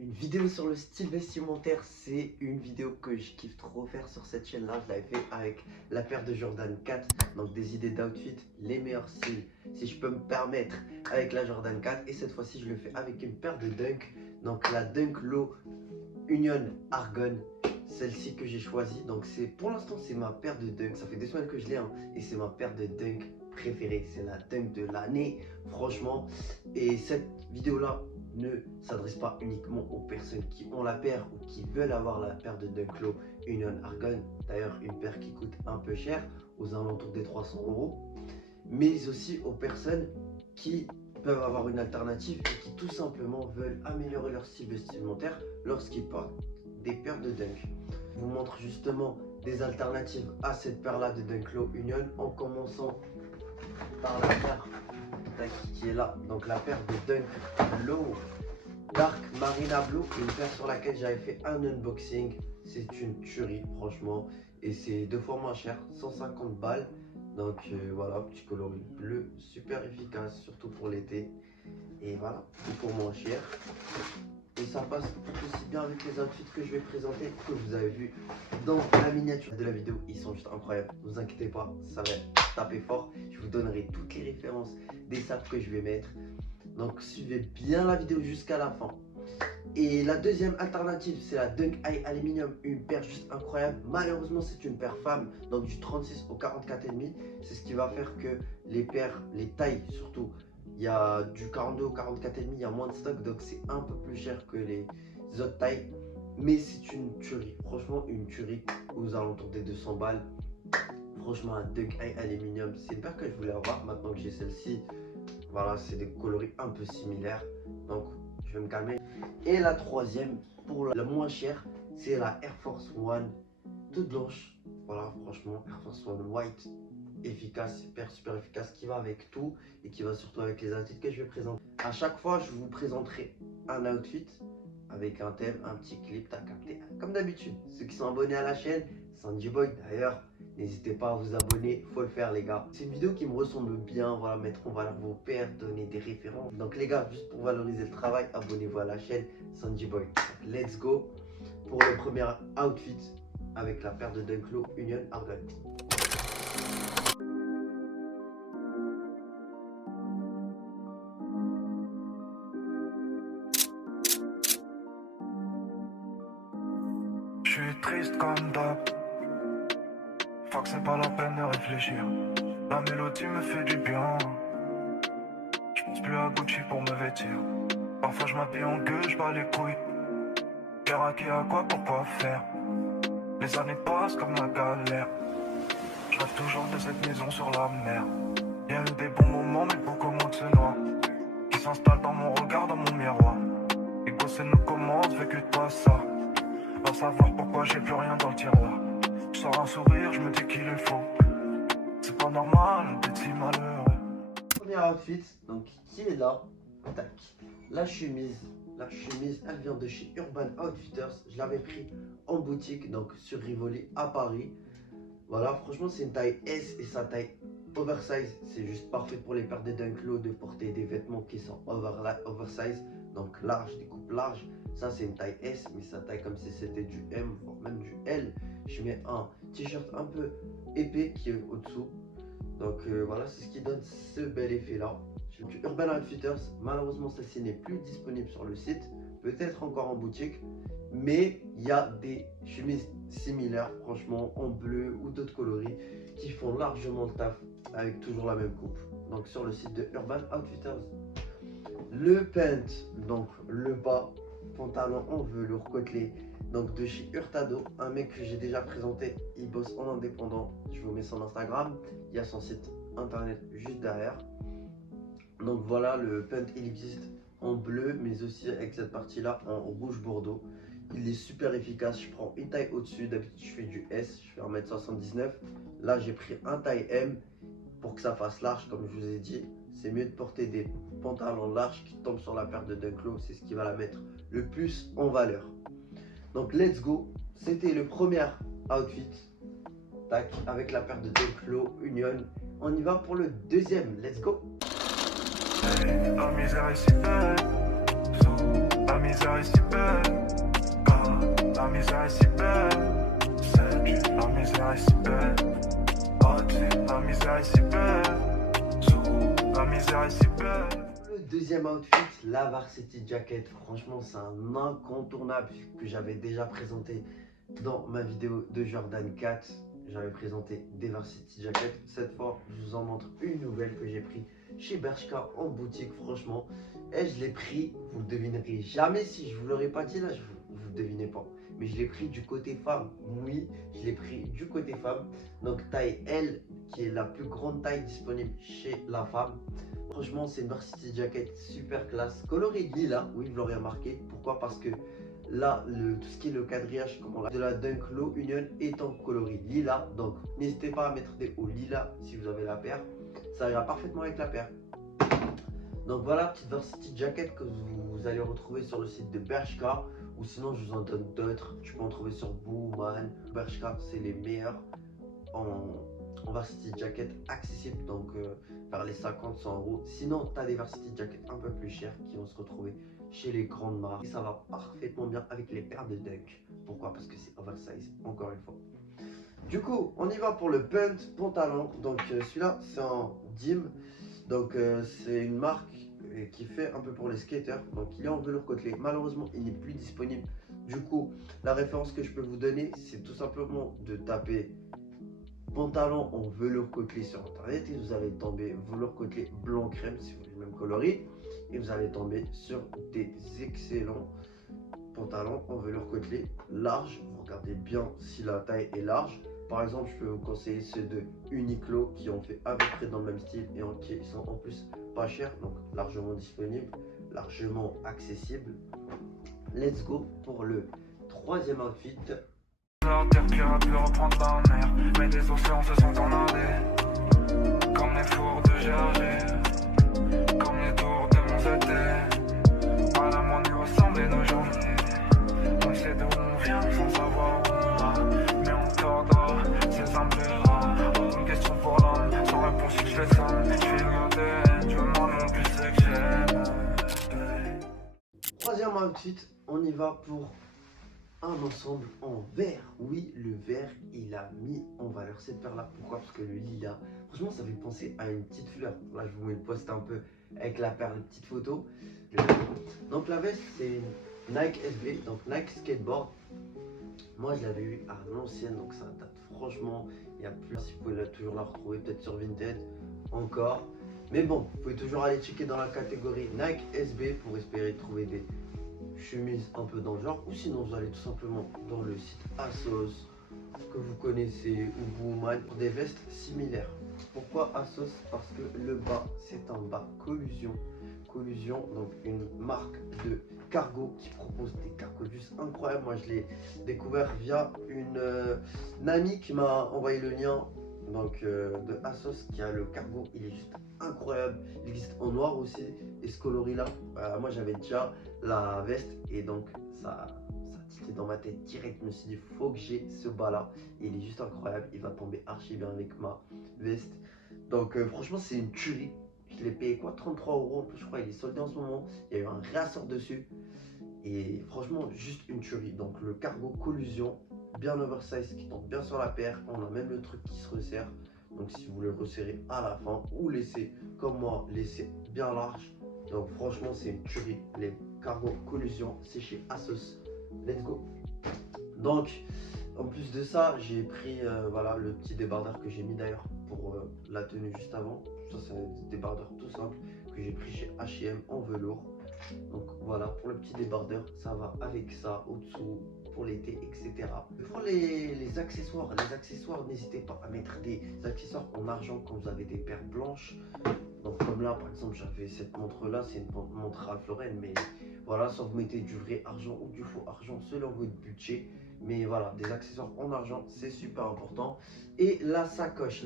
Une vidéo sur le style vestimentaire, c'est une vidéo que je kiffe trop faire sur cette chaîne-là. Je l'avais fait avec la paire de Jordan 4, donc des idées d'outfit, les meilleurs styles, si je peux me permettre, avec la Jordan 4. Et cette fois-ci, je le fais avec une paire de Dunk, donc la Dunk Low Union Argon, celle-ci que j'ai choisie. Donc pour l'instant, c'est ma paire de Dunk. Ça fait 2 semaines que je l'ai, hein, et c'est ma paire de Dunk préférée. C'est la Dunk de l'année, franchement. Et cette vidéo-là ne s'adresse pas uniquement aux personnes qui ont la paire ou qui veulent avoir la paire de Dunk Low Union Argon. D'ailleurs, une paire qui coûte un peu cher, aux alentours des 300 €, mais aussi aux personnes qui peuvent avoir une alternative et qui tout simplement veulent améliorer leur style vestimentaire lorsqu'ils portent des paires de Dunk. Je vous montre justement des alternatives à cette paire-là de Dunk Low Union, en commençant par la paire qui est là, donc la paire de Dunk Low Dark Marina Blue, une paire sur laquelle j'avais fait un unboxing. C'est une tuerie franchement, et c'est 2 fois moins cher, 150 balles. Donc voilà, petit coloris bleu super efficace, surtout pour l'été. Et voilà, 2 fois moins cher. Et ça passe tout aussi bien avec les outfits que je vais présenter, que vous avez vu dans la miniature de la vidéo. Ils sont juste incroyables, ne vous inquiétez pas, ça va taper fort. Je vous donnerai toutes les références des sapes que je vais mettre. Donc suivez bien la vidéo jusqu'à la fin. Et la deuxième alternative, c'est la Dunk Eye Aluminium, une paire juste incroyable. Malheureusement, c'est une paire femme, donc du 36 au 44,5. C'est ce qui va faire que les paires, les tailles surtout, il y a du 42 au 44,5, il y a moins de stock, donc c'est un peu plus cher que les autres tailles. Mais c'est une tuerie, franchement une tuerie, aux alentours des 200 balles. Franchement, un Dunk Eye Aluminium, c'est une paire que je voulais avoir. Maintenant que j'ai celle-ci, voilà, c'est des coloris un peu similaires, donc je vais me calmer. Et la troisième, pour la moins chère, c'est la Air Force One toute blanche. Voilà, franchement, Air Force One White, efficace, super efficace, qui va avec tout et qui va surtout avec les outfits que je vais présenter. À chaque fois, je vous présenterai un outfit avec un thème, un petit clip, t'as capté. Comme d'habitude, ceux qui sont abonnés à la chaîne, Sanji Boy d'ailleurs, n'hésitez pas à vous abonner, faut le faire les gars. C'est une vidéo qui me ressemble bien, voilà, mettre en valeur vos paires, donner des références. Donc les gars, juste pour valoriser le travail, abonnez-vous à la chaîne Sanji Boy. Let's go pour le premier outfit avec la paire de Dunk Low Union Argon. Je suis triste comme d'hab. Fuck, c'est pas la peine de réfléchir. La mélodie me fait du bien. Je pense plus à Gucci pour me vêtir. Parfois je m'habille en gueule, je bats les couilles. Faire à qui, à quoi, pourquoi faire. Les années passent comme la galère. Je rêve toujours de cette maison sur la mer. Y'a eu des bons moments mais beaucoup moins que ce noir qui s'installe dans mon regard, dans mon miroir. Les gosses nous commandent, vécu de pas ça. Va savoir pourquoi j'ai plus rien dans le tiroir. Je sors un sourire, je me dis qu'il est faux. C'est pas normal d'être si malheureux. Premier outfit, donc qui est là, tac. La chemise, elle vient de chez Urban Outfitters. Je l'avais pris en boutique, donc sur Rivoli à Paris. Voilà, franchement c'est une taille S et sa taille oversize. C'est juste parfait pour les paires de Dunk Low de porter des vêtements qui sont oversize, donc large, des coupes larges. Ça c'est une taille S, mais sa taille comme si c'était du M, voire même du L. Je mets un t-shirt un peu épais qui est au-dessous. Donc voilà, c'est ce qui donne ce bel effet là. Du Urban Outfitters, malheureusement celle-ci n'est plus disponible sur le site, peut-être encore en boutique, mais il y a des chemises similaires, franchement en bleu ou d'autres coloris, qui font largement le taf avec toujours la même coupe. Donc sur le site de Urban Outfitters. Le pant, donc le bas, pantalon en velours côtelé, donc de chez Hurtado, un mec que j'ai déjà présenté, il bosse en indépendant. Je vous mets son Instagram, il y a son site internet juste derrière. Donc voilà, le pant il existe en bleu, mais aussi avec cette partie là en rouge bordeaux. Il est super efficace. Je prends une taille au-dessus, d'habitude je fais du S, je fais 1m79. Là j'ai pris un taille M pour que ça fasse large, comme je vous ai dit. C'est mieux de porter des pantalons larges qui tombent sur la paire de Dunk Low, c'est ce qui va la mettre le plus en valeur. Donc let's go, c'était le premier outfit, tac, avec la paire de Dunk Low Union. On y va pour le deuxième, let's go. La misère est si belle, sous La misère est si belle, ah, la misère est si belle. Sais-tu, la misère est si belle. Oh, la misère est si belle. La misère est si belle. Le deuxième outfit, la Varsity Jacket. Franchement, c'est un incontournable que j'avais déjà présenté dans ma vidéo de Jordan 4. J'avais présenté des Varsity Jackets. Cette fois, je vous en montre une nouvelle que j'ai pris chez Bershka en boutique, franchement. Et je l'ai pris, vous le devinerez jamais si je vous l'aurais pas dit là, vous le devinez pas. Mais je l'ai pris du côté femme. Oui, je l'ai pris du côté femme. Donc taille L, qui est la plus grande taille disponible chez la femme. Franchement, c'est une Varsity Jacket super classe. Coloré lilas, oui, vous l'aurez remarqué. Pourquoi? Parce que là, tout ce qui est le quadrillage de la Dunk Low Union est en coloris lilas. Donc, n'hésitez pas à mettre des hauts lilas si vous avez la paire. Ça ira parfaitement avec la paire. Donc voilà, petite Varsity Jacket que vous allez retrouver sur le site de Bershka. Ou sinon, je vous en donne d'autres. Tu peux en trouver sur Booman. Bershka, c'est les meilleurs en Varsity Jacket accessible, donc vers les 50-100 euros. Sinon, tu as des Varsity Jacket un peu plus chers qui vont se retrouver chez les grandes marques. Et ça va parfaitement bien avec les paires de Dunk. Pourquoi? Parce que c'est oversize, encore une fois. Du coup, on y va pour le punt pantalon. Donc celui-là, c'est en Dim. Donc c'est une marque qui fait un peu pour les skaters. Donc il est en velours côtelé. Malheureusement, il n'est plus disponible. Du coup, la référence que je peux vous donner, c'est tout simplement de taper pantalon en velours côtelé sur internet et vous allez tomber velours côtelé blanc crème si vous voulez le même coloris, et vous allez tomber sur des excellents pantalons en velours côtelé large. Vous regardez bien si la taille est large. Par exemple, je peux vous conseiller ceux de Uniqlo qui ont fait à peu près dans le même style et qui sont en plus pas chers, donc largement disponibles, largement accessibles. Let's go pour le troisième outfit. La terre qui aurait pu reprendre la mer, mais des océans se sont en arrêt. Comme les fours de Gergé, comme les tours de Monzeté. À la moins nous ressembler nos journées. On sait d'où on vient sans savoir où on va, mais on tordra, c'est simple et rare. Aucune question pour l'homme, sans réponse si je fais ça. Je fais regarder, tu me demandes non plus ce que j'aime. Troisième outfit, on y va pour un ensemble en vert. Oui, le vert, il a mis en valeur cette paire là. Pourquoi? Parce que le lilas, franchement, ça fait penser à une petite fleur. Là, je vous mets le post un peu avec la paire de petites photos. Donc la veste, c'est Nike SB, donc Nike Skateboard. Moi, je l'avais eu à l'ancienne, donc ça date franchement. Il y a plus, si vous pouvez toujours la retrouver peut-être sur Vinted encore. Mais bon, vous pouvez toujours aller checker dans la catégorie Nike SB pour espérer trouver des chemise un peu dans le genre, ou sinon vous allez tout simplement dans le site Asos que vous connaissez ou Booman pour des vestes similaires. Pourquoi Asos? Parce que le bas, c'est un bas Collusion, donc une marque de cargo qui propose des cargos juste incroyables. Moi je l'ai découvert via une amie qui m'a envoyé le lien donc de Asos qui a le cargo. Il est juste incroyable. Il existe en noir aussi, et ce coloris là, moi j'avais déjà la veste et donc ça tiquait dans ma tête direct. Je me suis dit faut que j'ai ce bas là, et il est juste incroyable. Il va tomber archi bien avec ma veste. Donc franchement c'est une tuerie. Je l'ai payé quoi, 33 euros en plus, je crois. Il est soldé en ce moment. Il y a eu un réassort dessus et franchement juste une tuerie. Donc le cargo Collusion, bien oversize, qui tombe bien sur la paire. On a même le truc qui se resserre, donc si vous voulez resserrer à la fin ou laisser comme moi, laisser bien large. Donc franchement c'est une tuerie. Les cargo Collusion, c'est chez Asos. Let's go. Donc en plus de ça, j'ai pris voilà le petit débardeur que j'ai mis d'ailleurs pour la tenue juste avant. Ça c'est un débardeur tout simple que j'ai pris chez H&M en velours. Donc voilà, pour le petit débardeur, ça va avec ça au-dessous pour l'été, etc. Pour les accessoires, n'hésitez pas à mettre des accessoires en argent quand vous avez des paires blanches. Donc comme là par exemple, j'avais cette montre là, c'est une montre Ralph Lauren, mais voilà, soit vous mettez du vrai argent ou du faux argent selon votre budget. Mais voilà, des accessoires en argent, c'est super important. Et la sacoche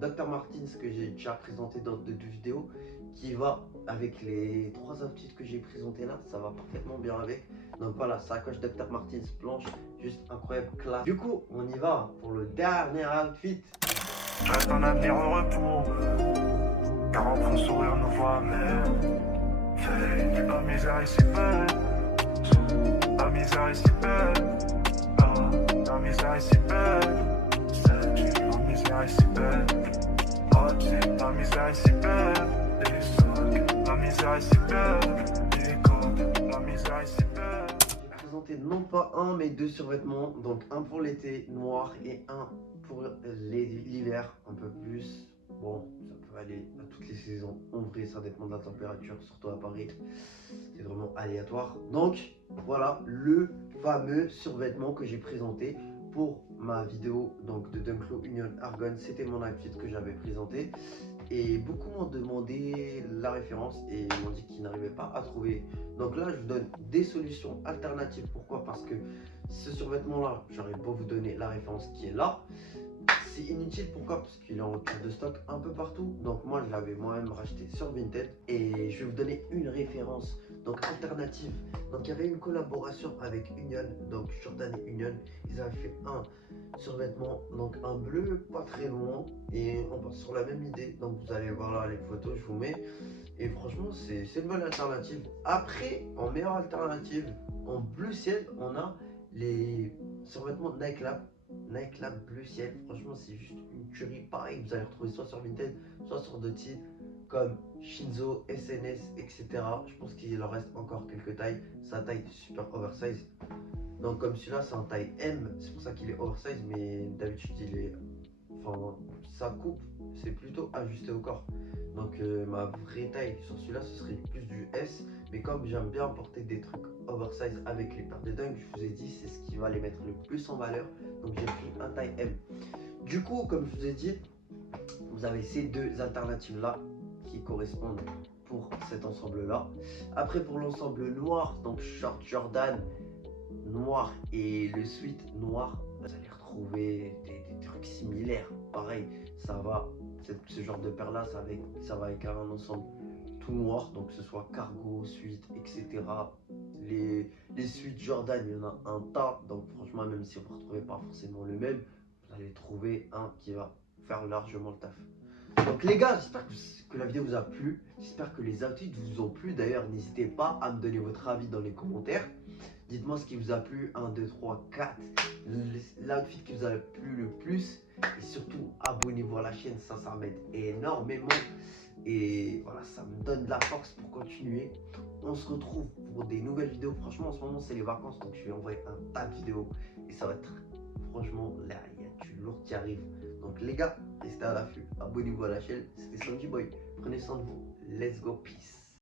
Dr. Martens que j'ai déjà présenté dans deux vidéos, qui va avec les trois outfits que j'ai présentés là, ça va parfaitement bien avec. Donc voilà, sacoche Dr. Martens blanche, juste incroyable, classe. Du coup, on y va pour le dernier outfit. Je reste un avenir heureux pour car en fond sourire nous voit mais Hey, la misère est si belle. La misère est si belle. Ah, la misère est si belle. La misère est si belle. Ah, la misère est si belle. La misère est si belle. La misère est si belle. J'ai présenté non pas un mais deux survêtements, donc un pour l'été noir et un pour l'hiver un peu plus. Bon, ça peut aller à toutes les saisons. En vrai, ça dépend de la température, surtout à Paris. C'est vraiment aléatoire. Donc, voilà le fameux survêtement que j'ai présenté pour ma vidéo donc de Dunklo Union Argon. C'était mon outfit que j'avais présenté. Et beaucoup m'ont demandé la référence et m'ont dit qu'ils n'arrivaient pas à trouver. Donc là, je vous donne des solutions alternatives. Pourquoi? Parce que ce survêtement-là, j'aurais beau vous donner la référence qui est là. C'est inutile, pourquoi? Parce qu'il est en rupture de stock un peu partout. Donc moi, je l'avais moi-même racheté sur Vinted. Et je vais vous donner une référence donc alternative. Donc il y avait une collaboration avec Union, donc Jordan et Union. Ils avaient fait un survêtement, donc un bleu pas très loin. Et on part sur la même idée. Donc vous allez voir là les photos, je vous mets. Et franchement, c'est une bonne alternative. Après, en meilleure alternative, en bleu ciel, on a les survêtements Nike Lab. Nike Lab bleu ciel, franchement, c'est juste une tuerie. Pareil, vous allez retrouver soit sur Vinted, soit sur d'autres sites comme Shinzo, SNS, etc. Je pense qu'il leur reste encore quelques tailles. Sa taille super oversize. Donc, comme celui-là, c'est un taille M, c'est pour ça qu'il est oversize, mais d'habitude, il est. Enfin, sa coupe, c'est plutôt ajusté au corps. Donc ma vraie taille sur celui-là, ce serait plus du S. Mais comme j'aime bien porter des trucs oversize avec les paires de Dunk, je vous ai dit, c'est ce qui va les mettre le plus en valeur. Donc j'ai pris un taille M. Du coup, comme je vous ai dit, vous avez ces deux alternatives-là qui correspondent pour cet ensemble-là. Après, pour l'ensemble noir, donc short Jordan noir et le sweat noir, vous allez retrouver des trucs similaires. Pareil, ça va, ce genre de paire là, ça va avec un ensemble tout noir, donc que ce soit cargo, suite, etc. Les suites Jordan, il y en a un tas, donc franchement, même si vous ne retrouvez pas forcément le même, vous allez trouver un qui va faire largement le taf. Donc les gars, j'espère que la vidéo vous a plu, j'espère que les outfits vous ont plu. D'ailleurs, n'hésitez pas à me donner votre avis dans les commentaires. Dites-moi ce qui vous a plu, 1, 2, 3, 4, l'outfit qui vous a plu le plus. Et surtout, abonnez-vous à la chaîne, ça m'aide énormément. Et voilà, ça me donne de la force pour continuer. On se retrouve pour des nouvelles vidéos. Franchement, en ce moment, c'est les vacances, donc je vais envoyer un tas de vidéos. Et ça va être, franchement, là, il y a du lourd qui arrive. Donc les gars, restez à l'affût, abonnez-vous à la chaîne. C'était Sandy Boy, prenez soin de vous. Let's go, peace.